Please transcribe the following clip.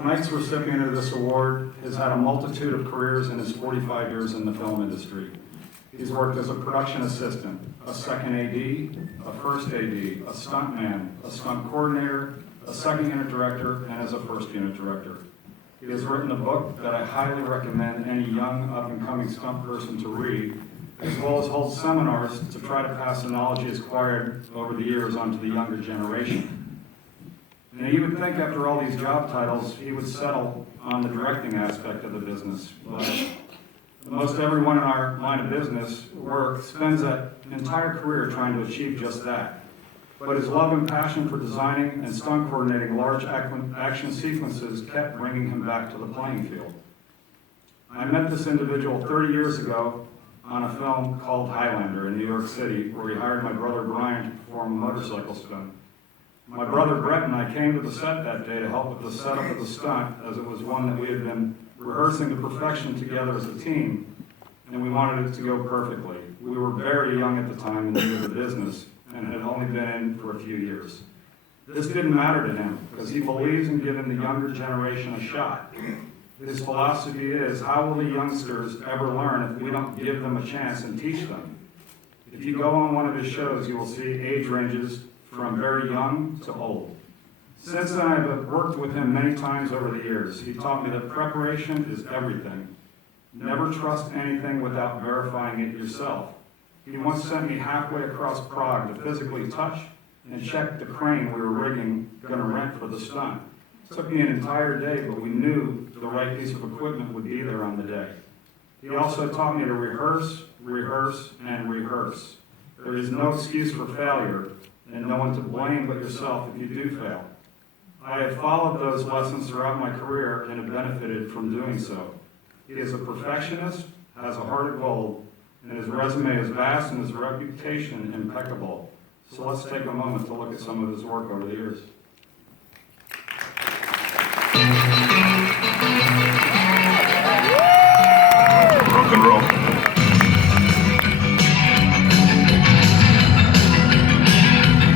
Tonight's recipient of this award has had a multitude of careers in his 45 years in the film industry. He's worked as a production assistant, a second AD, a first AD, a stuntman, a stunt coordinator, a second unit director, and as a first unit director. He has written a book that I highly recommend any young up-and-coming stunt person to read, as well as hold seminars to try to pass the knowledge he has acquired over the years onto the younger generation. Now, you would think after all these job titles, he would settle on the directing aspect of the business, but most everyone in our line of business work spends an entire career trying to achieve just that. But his love and passion for designing and stunt coordinating large action sequences kept bringing him back to the playing field. I met this individual 30 years ago on a film called Highlander in New York City, where he hired my brother Brian to perform a motorcycle stunt. My brother Brett and I came to the set that day to help with the setup of the stunt, as it was one that we had been rehearsing to perfection together as a team, and we wanted it to go perfectly. We were very young at the time and new to the business, and had only been in for a few years. This didn't matter to him, because he believes in giving the younger generation a shot. His philosophy is, how will the youngsters ever learn if we don't give them a chance and teach them? If you go on one of his shows, you will see age ranges from very young to old. Since then, I've worked with him many times over the years. He taught me that preparation is everything. Never trust anything without verifying it yourself. He once sent me halfway across Prague to physically touch and check the crane we were going to rent for the stunt. It took me an entire day, but we knew the right piece of equipment would be there on the day. He also taught me to rehearse, rehearse, and rehearse. There is no excuse for failure, and no one to blame but yourself if you do fail. I have followed those lessons throughout my career and have benefited from doing so. He is a perfectionist, has a heart of gold, and his resume is vast and his reputation impeccable. So let's take a moment to look at some of his work over the years.